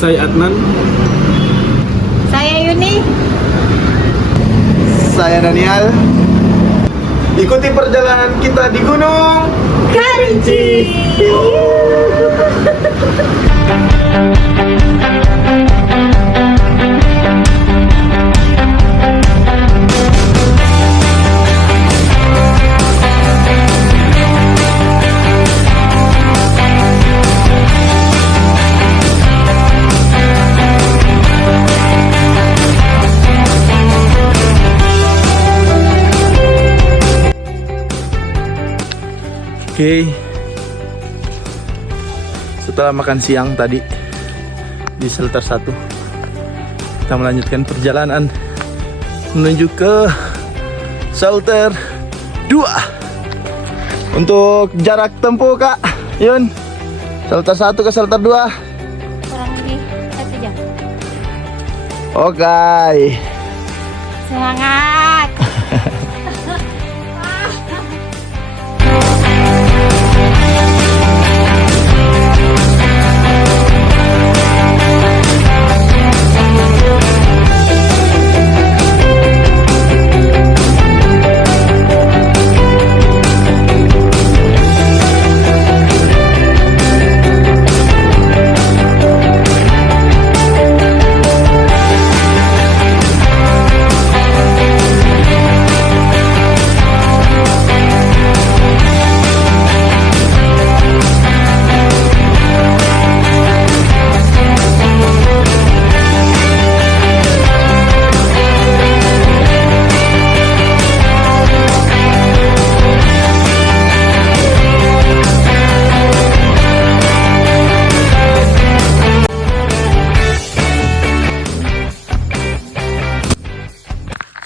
Saya Adnan. Saya Yuni. Saya Daniel. Ikuti perjalanan kita di Gunung Kerinci. Oke. Setelah makan siang tadi di shelter 1, kita melanjutkan perjalanan menuju ke shelter 2. Untuk jarak tempuh Kak Yun, shelter 1 ke shelter 2 Kurang lebih 1 jam. Oke. Semangat.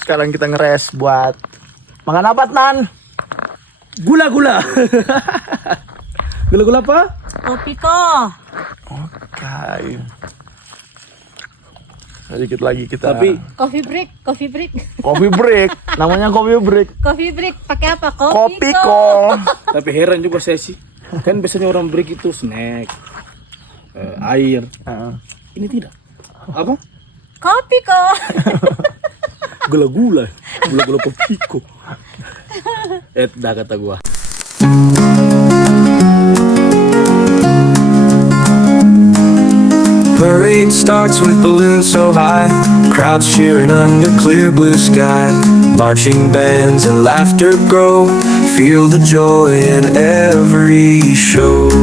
Sekarang kita ngeres buat makan apa, Nan? Gula-gula. Gula-gula apa? Kopi ko. Oke. Sedikit lagi kita. Coffee break. Coffee break. Namanya coffee break. Coffee break pakai apa? Kopi ko. Tapi heran juga saya sih. Kan biasanya orang break itu snack, air. Ini tidak. Apa? Kopi ko. Gula-gula. Gula-gula kopiko. Dah kata gua. Parade starts with balloons so high, crowds cheering under clear blue sky. Marching bands and laughter grow, feel the joy in every show.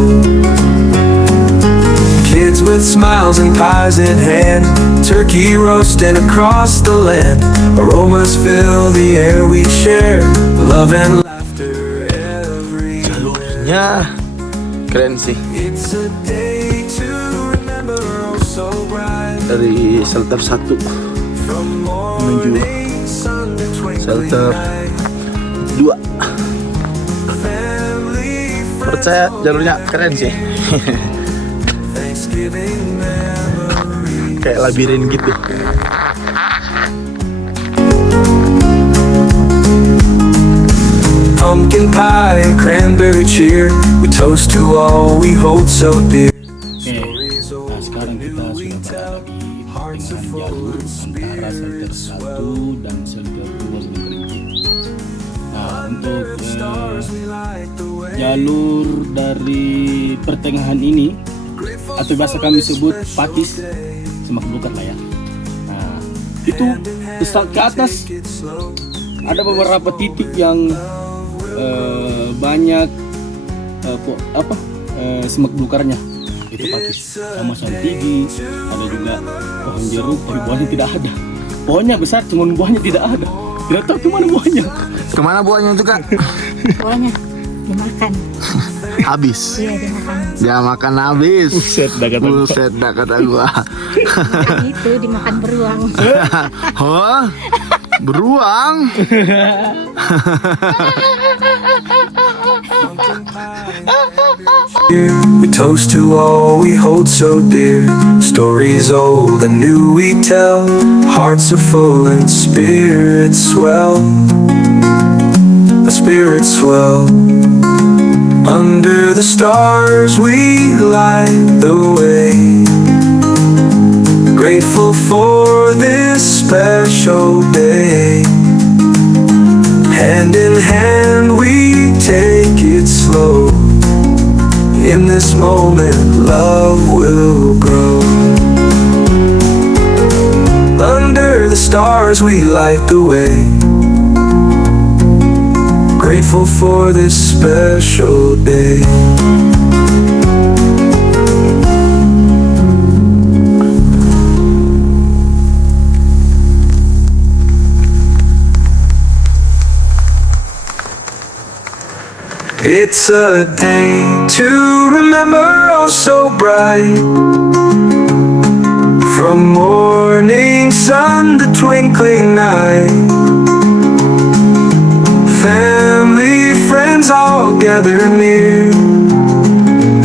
Kids with smiles and pies in hand, turkey roasting across the land. Aromas fill the air we share, love and laughter every Jalurnya keren sih. It's a day to remember, oh so bright. Dari shelter 1 From menuju morning sun to shelter twinkling 2. family friends, Percaya jalurnya keren sih. Thanksgiving memories. Kayak labirin gitu. Pumpkin pie and cranberry cheer, we toast to all we hold so dear. Oke. Nah, sekarang kita sudah berada di pertengahan jalur antara shelter 1 dan shelter 2 Gunung Kerinci. Nah, untuk jalur dari pertengahan ini, atau biasa kami sebut pakis, semak belukar lah ya. Nah, itu ke atas ada beberapa titik yang banyak semak belukarnya. Itu pakis sama santigi, ada juga pohon jeruk tapi buahnya tidak ada. Pohonnya besar cuman buahnya tidak ada. Tidak tahu kemana buahnya. Kemana buahnya itu Kak? Buahnya dimakan. Habis. Iya, dimakan. Dia makan habis. Buset, dah kata gua. Buset, dah kata gua. Makan itu dimakan beruang. Hah? Beruang? We toast to all we hold so dear. Stories old and new we tell. Hearts are full and spirits swell. The spirits swell. Under the stars we light the way. Grateful for this special day. Hand in hand we take it slow. In this moment love will grow. Under the stars we light the way. Grateful for this special day. It's a day to remember, oh so bright. From morning sun to twinkling night, family, friends all gather near.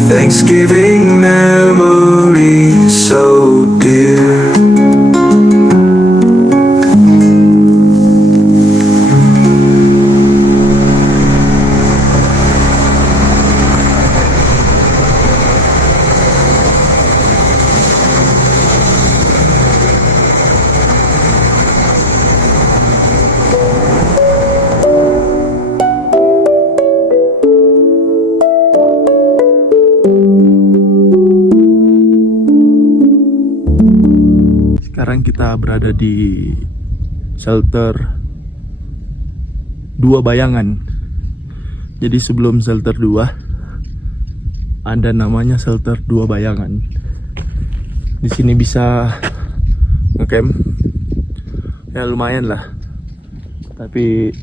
Thanksgiving memories so dear. Sekarang kita berada di shelter Dua Bayangan. Jadi sebelum shelter 2 ada namanya shelter Dua Bayangan. Di sini bisa ngecamp. Ya lumayan lah. Tapi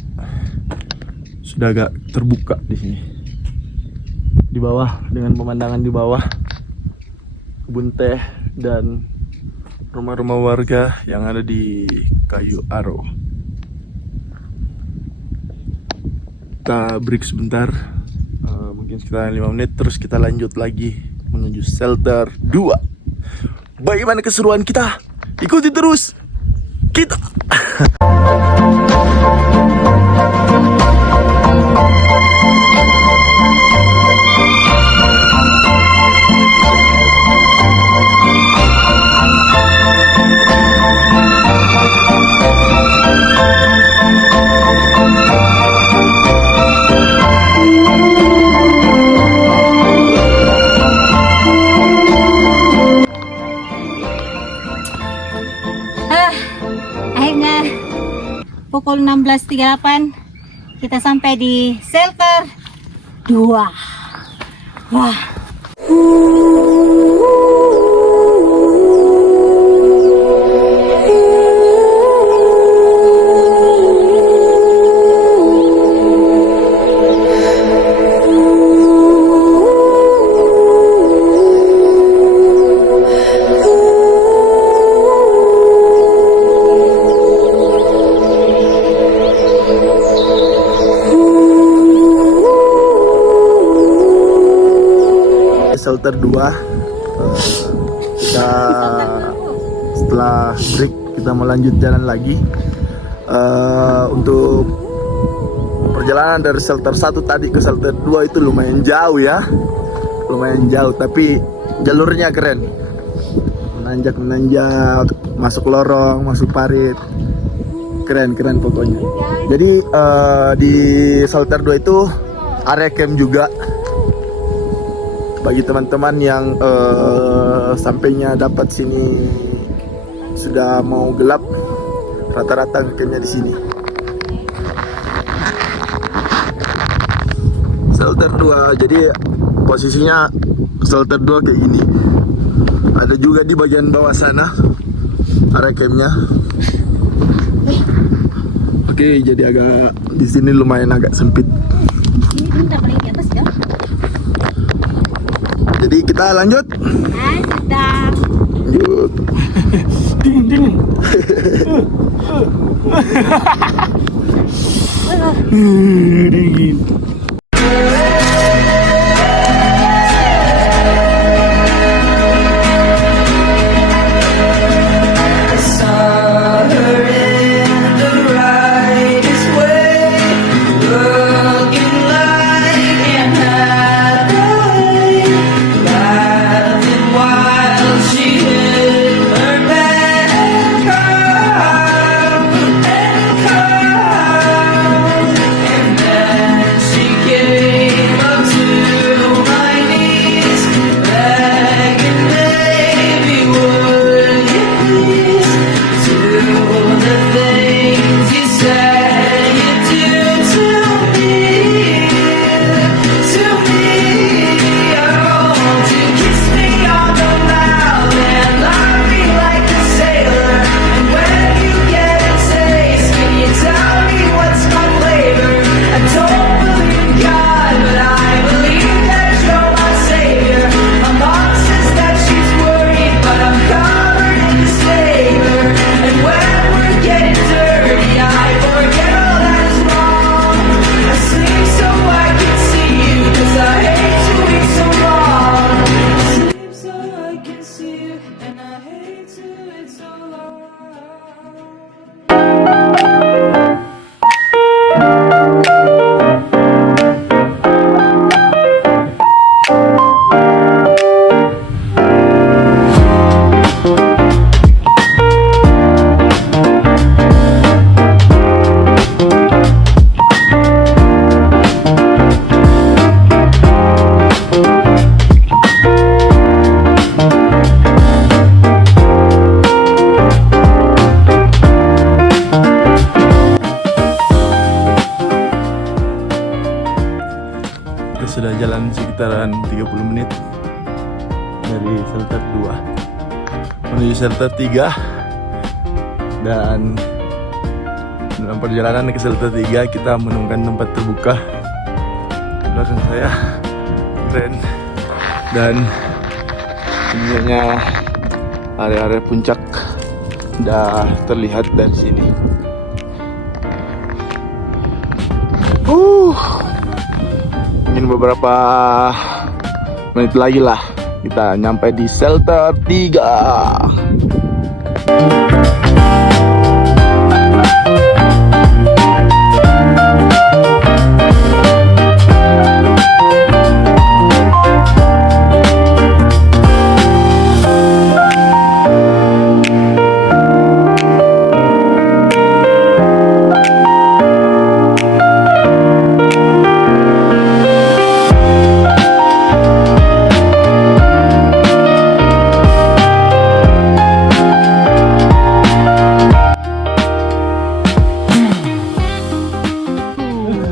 sudah agak terbuka di sini. Di bawah dengan pemandangan di bawah kebun teh dan rumah-rumah warga yang ada di Kayu Aro. Kita break sebentar, mungkin sekitar 5 menit, terus kita lanjut lagi menuju shelter 2. Bagaimana keseruan kita? Ikuti terus kita. Akhirnya pukul 16.38 kita sampai di shelter 2. Wah. Shelter 2, kita setelah break kita mau lanjut jalan lagi. Untuk perjalanan dari shelter 1 tadi ke shelter 2 itu lumayan jauh ya, lumayan jauh, tapi jalurnya keren, menanjak masuk lorong, masuk parit, keren pokoknya. Jadi di shelter 2 itu area camp juga. Bagi teman-teman yang sampainya dapat sini sudah mau gelap, rata-rata campnya di sini. Shelter 2, jadi posisinya shelter 2 kayak gini. Ada juga di bagian bawah sana area campnya. Oke, jadi agak di sini lumayan agak sempit. Ini udah paling di atas ya. Jadi kita lanjut. Sudah. Lanjut. Dingin. Dingin. She hid her bag. Kita sudah jalan sekitaran 30 menit dari shelter 2 menuju shelter 3, dan dalam perjalanan ke shelter 3 kita menemukan tempat terbuka. Belakang saya keren, dan sebenarnya area-area puncak udah terlihat dari sini. Mungkin beberapa menit lagi lah kita nyampe di shelter 3.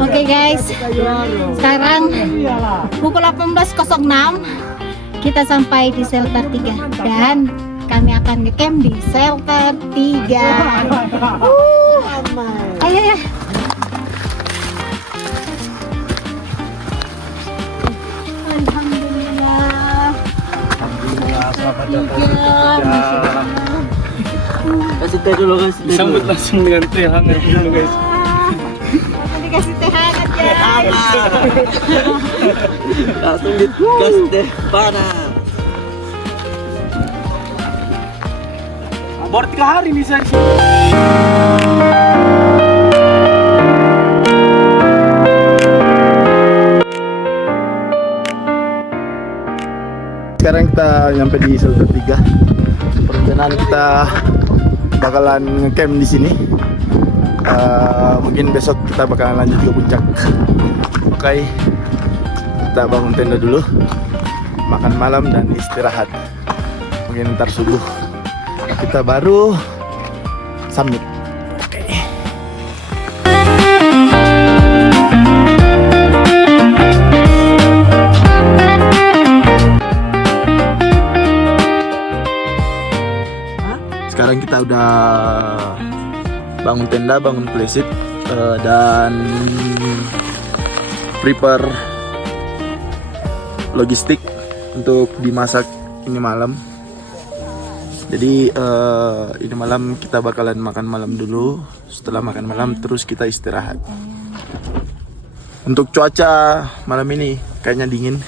Oke guys, sekarang pukul 18.06 kita sampai di shelter 3 dan kami akan ngecamp di shelter 3. Ayo ya. Alhamdulillah. Selamat Kasih teh dulu, kasih teh dulu. Disambut langsung dengan teh hangat dulu guys. Dikasih teh hangat ya. Langsung dikasih teh panas. Baru 3 hari nih saya di sini. Sekarang kita nyampe di shelter 3. Perencanaan kita bakalan ngecamp di sini. Mungkin besok kita bakalan lanjut ke puncak. Oke, kita bangun tenda dulu, makan malam dan istirahat. Mungkin ntar subuh kita baru summit. Sekarang kita udah bangun tenda, bangun playset, dan prepare logistik untuk dimasak ini malam. Jadi ini malam kita bakalan makan malam dulu. Setelah makan malam terus kita istirahat. Untuk cuaca malam ini kayaknya dingin.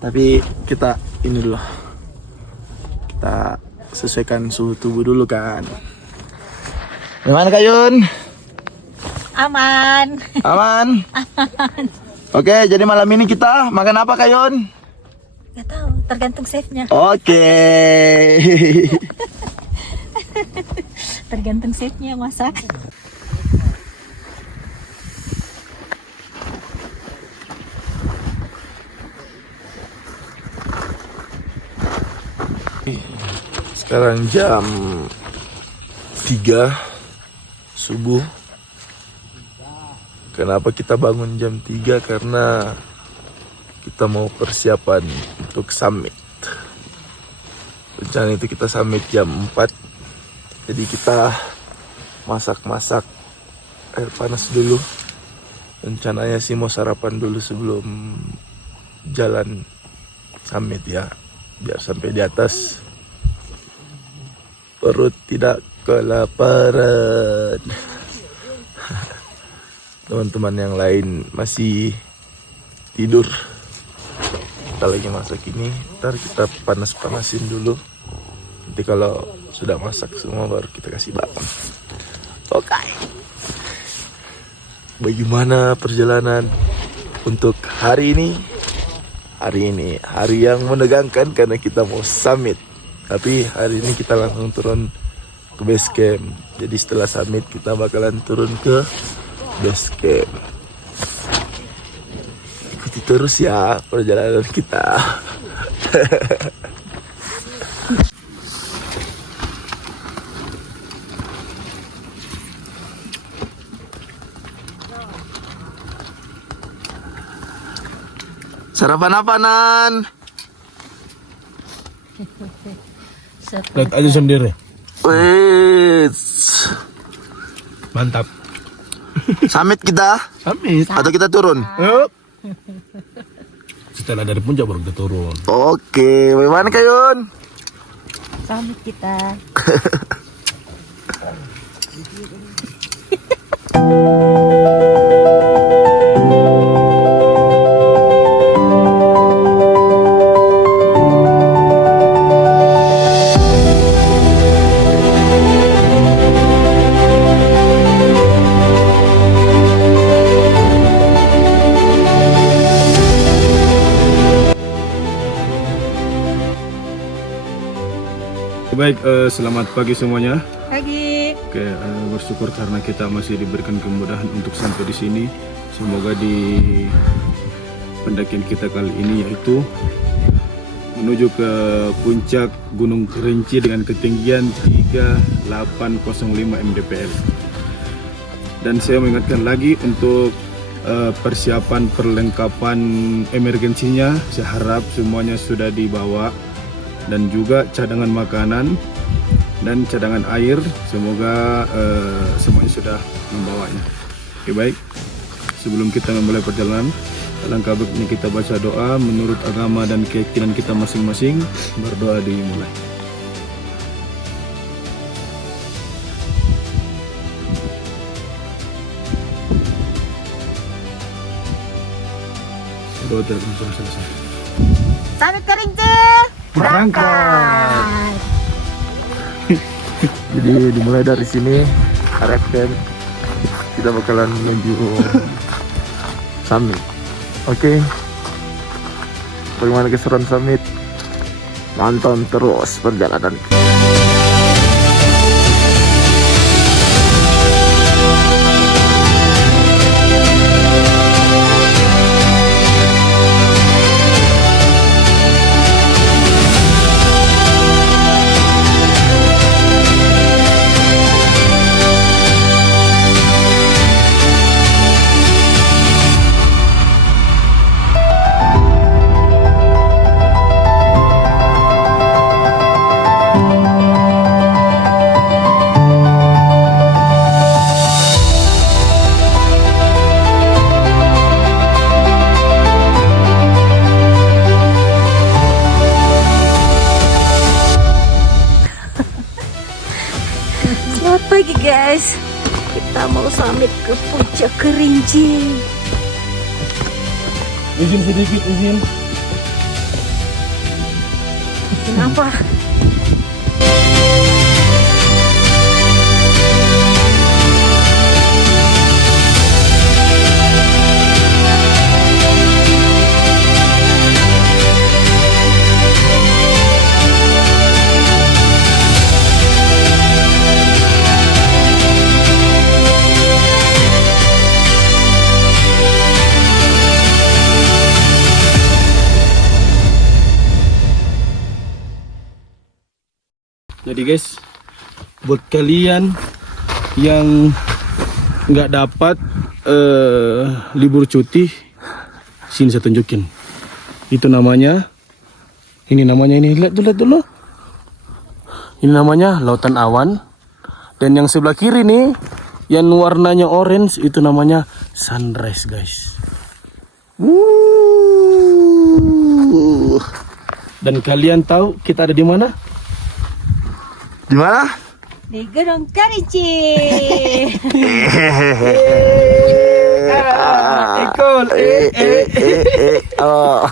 Tapi kita ini dulu, kita sesuaikan suhu tubuh dulu kan. Gimana Kak Yun? Aman. Aman? Oke, jadi malam ini kita makan apa Kak Yun? Gak tahu, tergantung chefnya. Oke. Tergantung chefnya masak. Sekarang jam 3 subuh. Kenapa kita bangun jam 3? Karena kita mau persiapan untuk summit. Rencana itu kita summit jam 4. Jadi kita masak-masak air panas dulu. Rencananya sih mau sarapan dulu sebelum jalan summit ya, biar sampai di atas perut tidak kelaparan. Teman-teman yang lain masih tidur. Kita lagi masak ini, ntar kita panas-panasin dulu. Nanti kalau sudah masak semua baru kita kasih bakar. Oke. Bagaimana perjalanan untuk hari ini? Hari ini hari yang menegangkan karena kita mau summit. Tapi hari ini kita langsung turun ke base camp. Jadi setelah summit kita bakalan turun ke base camp. Ikuti terus ya perjalanan kita. Sarapan apa, Nan? Lihat aja sendiri. Wih, Mantap. summit kita Habis. atau kita turun? Yuk. Setelah dari puncak baru kita turun. Oke, bagaimana Kayun? Summit kita. Baik, selamat pagi semuanya. Pagi. Oke, bersyukur karena kita masih diberikan kemudahan untuk sampai di sini. Semoga di pendakian kita kali ini yaitu menuju ke puncak Gunung Kerinci dengan ketinggian 3805 mdpl. Dan saya mengingatkan lagi untuk persiapan perlengkapan emergensinya. Saya harap semuanya sudah dibawa, dan juga cadangan makanan dan cadangan air, semoga semuanya sudah membawanya. Oke, baik, sebelum kita memulai perjalanan, alangkah baiknya kita baca doa menurut agama dan keyakinan kita masing-masing. Berdoa dimulai. Doa sudah selesai. Summit Kerinci. Berangkat. Jadi dimulai dari sini, harapkan kita bakalan menuju summit. Oke. Bagaimana keseruan summit? Nonton terus perjalanan. Selamat pagi guys. Kita mau summit ke puncak Kerinci. Izin sedikit, izin. Kenapa? Jadi guys, buat kalian yang nggak dapat libur cuti, sini saya tunjukin. Itu namanya, ini lihat dulu. Ini namanya Lautan Awan. Dan yang sebelah kiri nih, yang warnanya orange, itu namanya sunrise guys. Dan kalian tahu kita ada di mana? Di mana? Di Gunung Kerinci. Ikut. Oh.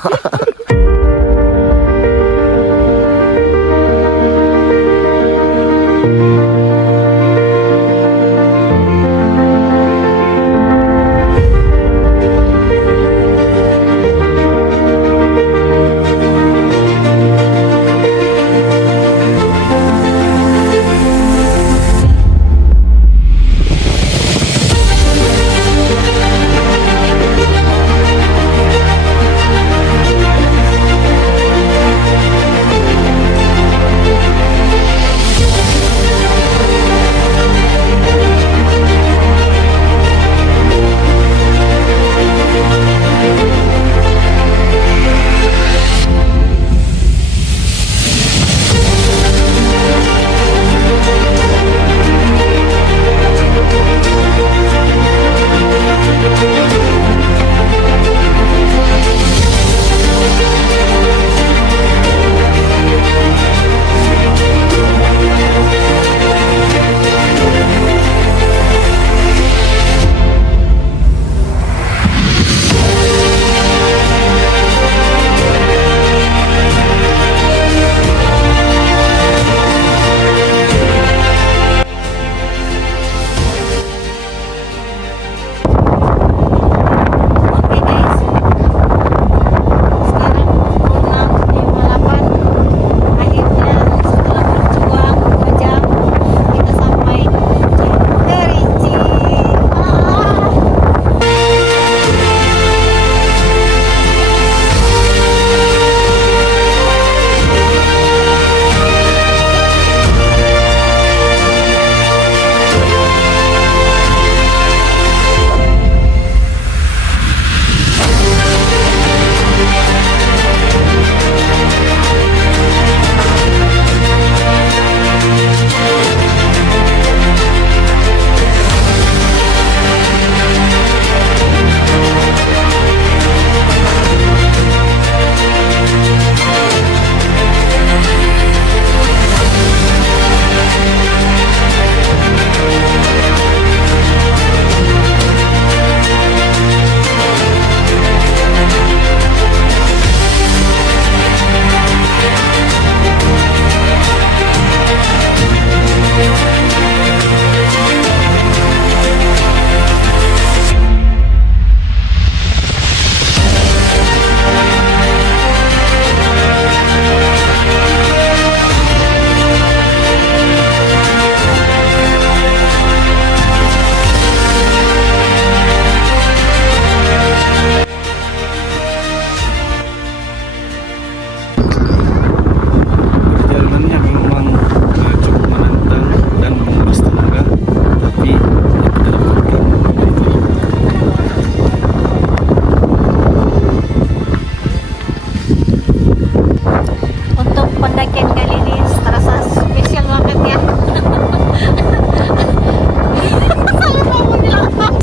pendakian kali ini terasa spesial banget ya.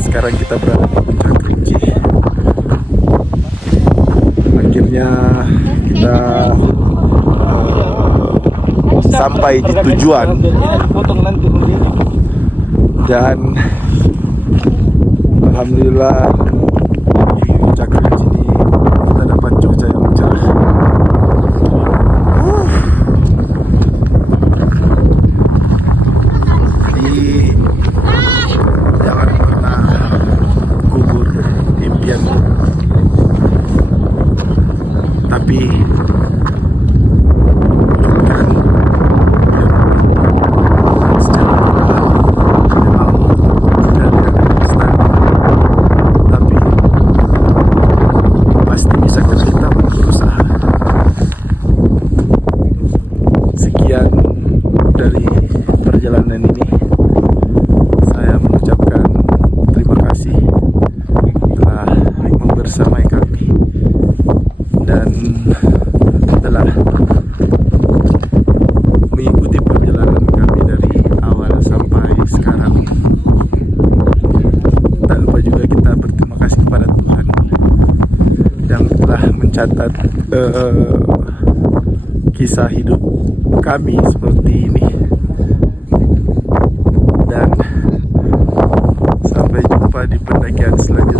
Sekarang kita berada di Puncak Kerinci. Akhirnya kita sampai di tujuan dan alhamdulillah di Puncak Kerinci ini kita dapat cuaca yang cerah. Jadi jangan pernah kubur impian, tapi wujudkan secara perlahan. Memang tidak ada instan, tapi pasti bisa kalau kita berusaha. Sekian dari perjalanan ini. Saya mengucapkan terima kasih telah membersamai kami dan telah mengikuti perjalanan kami dari awal sampai sekarang. Tak lupa juga kita berterima kasih kepada Tuhan yang telah mencatat kisah hidup kami seperti ini. Dan sampai jumpa di pendakian selanjutnya.